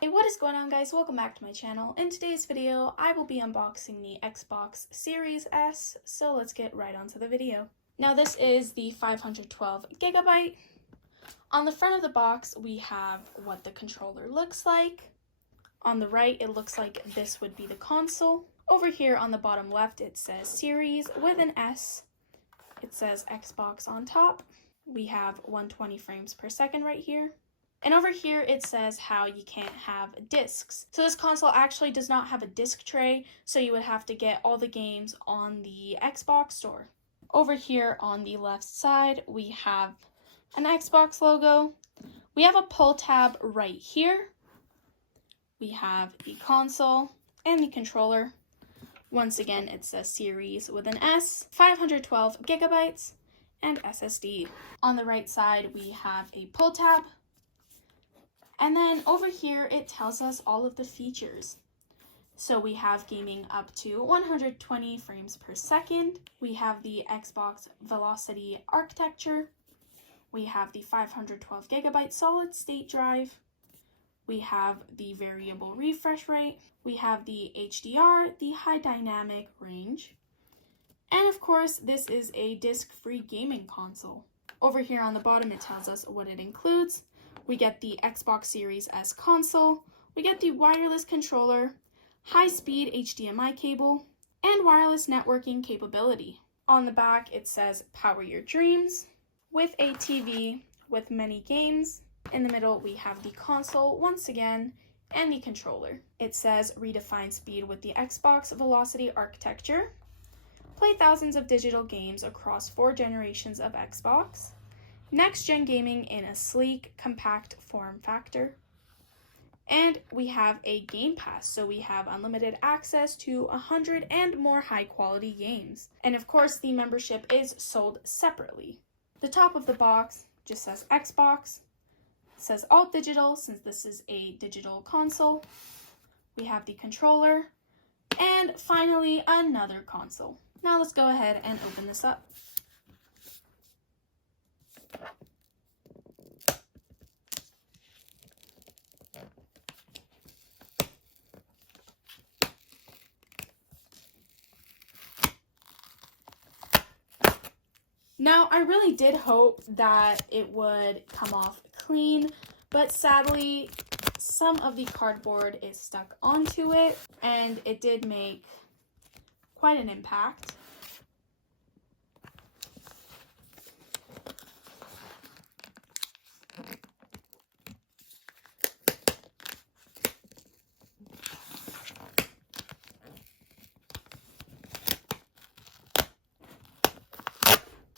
Hey, what is going on, guys? Welcome back to my channel. In today's video, I will be unboxing the Xbox Series S, so let's get right onto the video. Now this is the 512GB. On the front of the box, we have what the controller looks like. On the right, it looks like this would be the console. Over here on the bottom left, it says Series with an S. It says Xbox on top. We have 120 frames per second right here. And over here, it says how you can't have discs. So this console actually does not have a disc tray, so you would have to get all the games on the Xbox store. Over here on the left side, we have an Xbox logo. We have a pull tab right here. We have the console and the controller. Once again, it says Series with an S, 512GB, and SSD. On the right side, we have a pull tab. And then over here, it tells us all of the features. So we have gaming up to 120 frames per second. We have the Xbox Velocity architecture. We have the 512GB solid state drive. We have the variable refresh rate. We have the HDR, the high dynamic range. And of course, this is a disc-free gaming console. Over here on the bottom, it tells us what it includes. We get the Xbox Series S console, we get the wireless controller, high-speed HDMI cable, and wireless networking capability. On the back, it says Power Your Dreams, with a TV with many games. In the middle, we have the console once again, and the controller. It says Redefine speed with the Xbox Velocity architecture. Play thousands of digital games across 4 generations of Xbox. Next-gen gaming in a sleek, compact form factor. And we have a Game Pass, so we have unlimited access to 100 and more high-quality games. And of course, the membership is sold separately. The top of the box just says Xbox. It says all digital, since this is a digital console. We have the controller. And finally, another console. Now let's go ahead and open this up. Now, I really did hope that it would come off clean, but sadly, some of the cardboard is stuck onto it, and it did make quite an impact.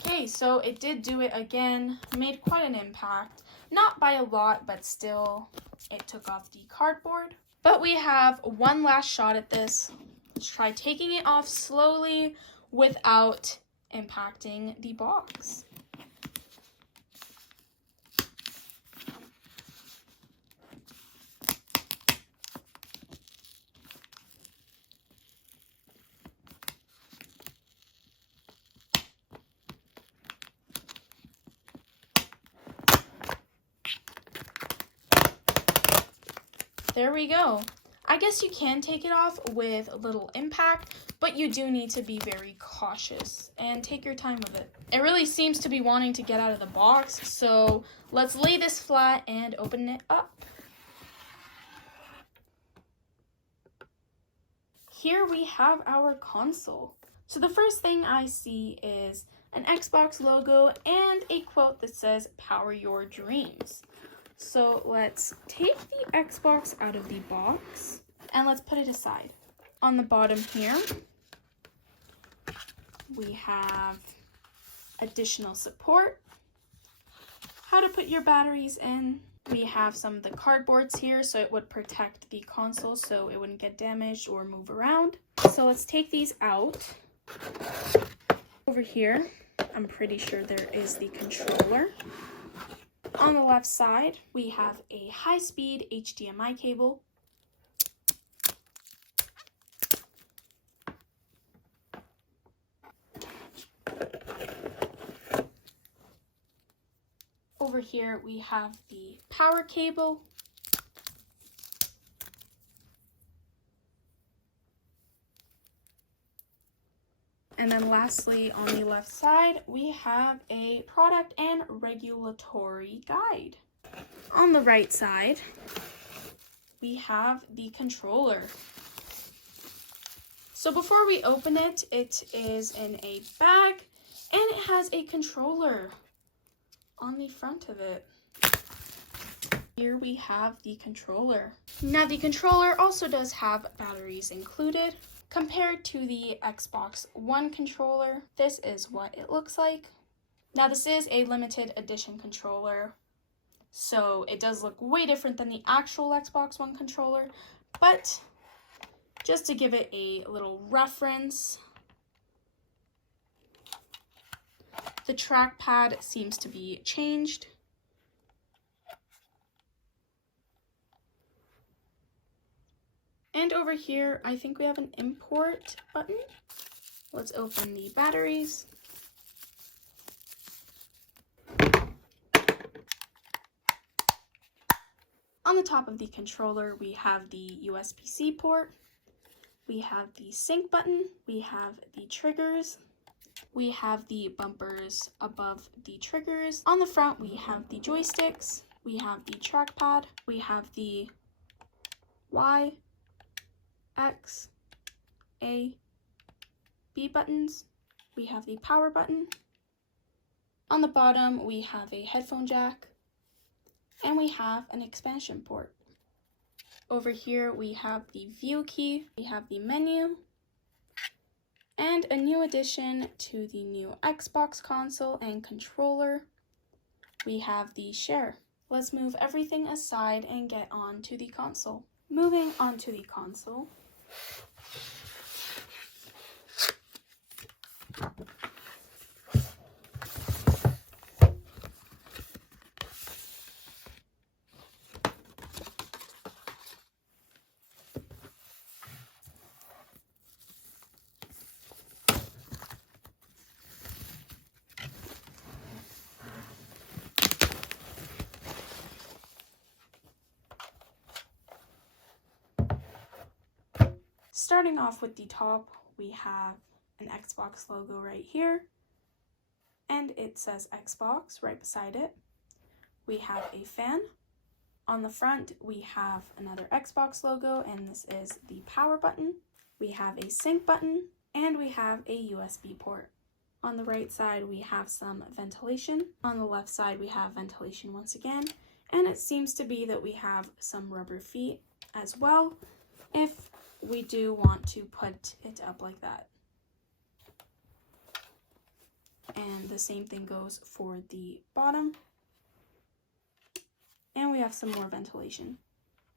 Okay, so it did do it again, made quite an impact. Not by a lot, but still, it took off the cardboard. But we have one last shot at this. Let's try taking it off slowly without impacting the box. There we go. I guess you can take it off with a little impact, but you do need to be very cautious and take your time with it. It really seems to be wanting to get out of the box, so let's lay this flat and open it up. Here we have our console. So the first thing I see is an Xbox logo and a quote that says, "Power Your Dreams." So let's take the Xbox out of the box and let's put it aside. On the bottom here, we have additional support, how to put your batteries in. We have some of the cardboards here, so it would protect the console so it wouldn't get damaged or move around. So let's take these out. Over here, I'm pretty sure there is the controller. On the left side, we have a high-speed HDMI cable. Over here, we have the power cable. And then lastly, on the left side, we have a product and regulatory guide. On the right side, we have the controller. So before we open it, it is in a bag and it has a controller on the front of it. Here we have the controller. Now the controller also does have batteries included. Compared to the Xbox One controller, this is what it looks like. Now this is a limited edition controller, so it does look way different than the actual Xbox One controller, but just to give it a little reference, the trackpad seems to be changed. And over here, I think we have an import button. Let's open the batteries. On the top of the controller, we have the USB-C port. We have the sync button. We have the triggers. We have the bumpers above the triggers. On the front, we have the joysticks. We have the trackpad. We have the Y, X, A, B buttons. We have the power button. On the bottom, we have a headphone jack, and we have an expansion port. Over here, we have the view key, we have the menu, and a new addition to the new Xbox console and controller. We have the share. Let's move everything aside and get on to the console. Moving on to the console. Starting off with the top, we have an Xbox logo right here, and it says Xbox right beside it. We have a fan. On the front, we have another Xbox logo, and this is the power button. We have a sync button, and we have a USB port. On the right side, we have some ventilation. On the left side, we have ventilation once again, and it seems to be that we have some rubber feet as well, if we do want to put it up like that. And the same thing goes for the bottom. And we have some more ventilation.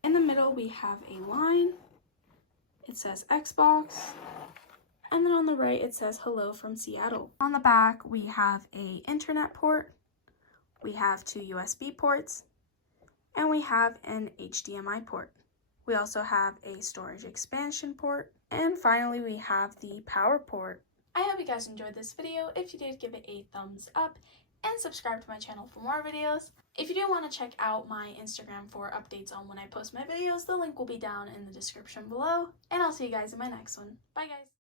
In the middle, we have a line. It says Xbox. And then on the right, it says hello from Seattle. On the back, we have an internet port. We have 2 USB ports. And we have an HDMI port. We also have a storage expansion port. And finally, we have the power port. I hope you guys enjoyed this video. If you did, give it a thumbs up and subscribe to my channel for more videos. If you do want to check out my Instagram for updates on when I post my videos, the link will be down in the description below. And I'll see you guys in my next one. Bye guys.